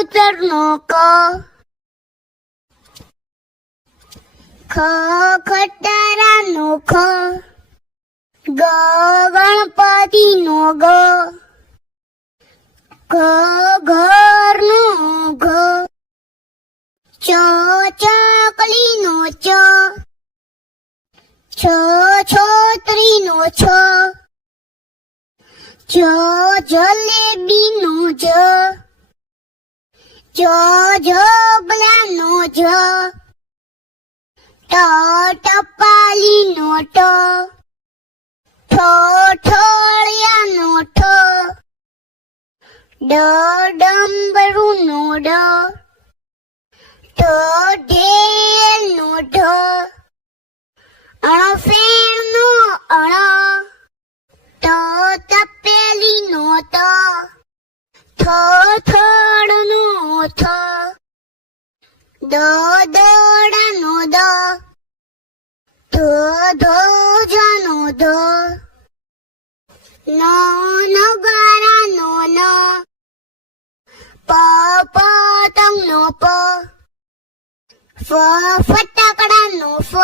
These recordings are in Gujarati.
કબૂતરનો ક, ખ ખટારાનો ખ, ગ ગણપતિનો ગ, ઘ ઘરનો ઘ, ચ ચકલીનો ચ, છ છોતરીનો છ, જ જલેબીનો જ, જબલાનો જ, ટ ટપાલીનો ટ, ઠળિયાનો ઠ, ડમરૂનો ડ, ઢેલનો ઢ, અણફેણનો અણ, તપેલીનો ત, થડનો થ, દડાનો દ, ધજાનો ધ, નગારાનો ન, પતંગનો પ, ફટાકડાનો ફ,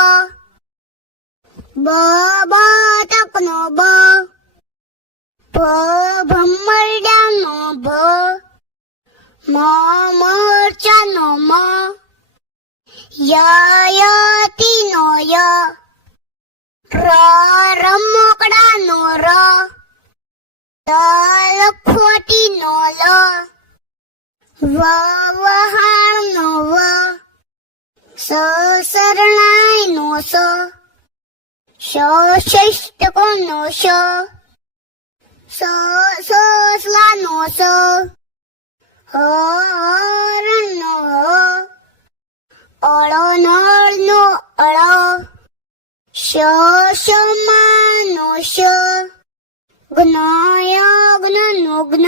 બતકનો બ, ભમરડાનો ભ, મરચાનો મ, યતીનો ય, રમકડાનો ર, લખોટીનો લ, વહાણનો વ, શરણાઈનો સ, ષષ્ટકોનો શ, સસલાનો સ, હરણનો હ, નળનો અળ, શમાનો શ, જ્ઞનો જ્ઞ,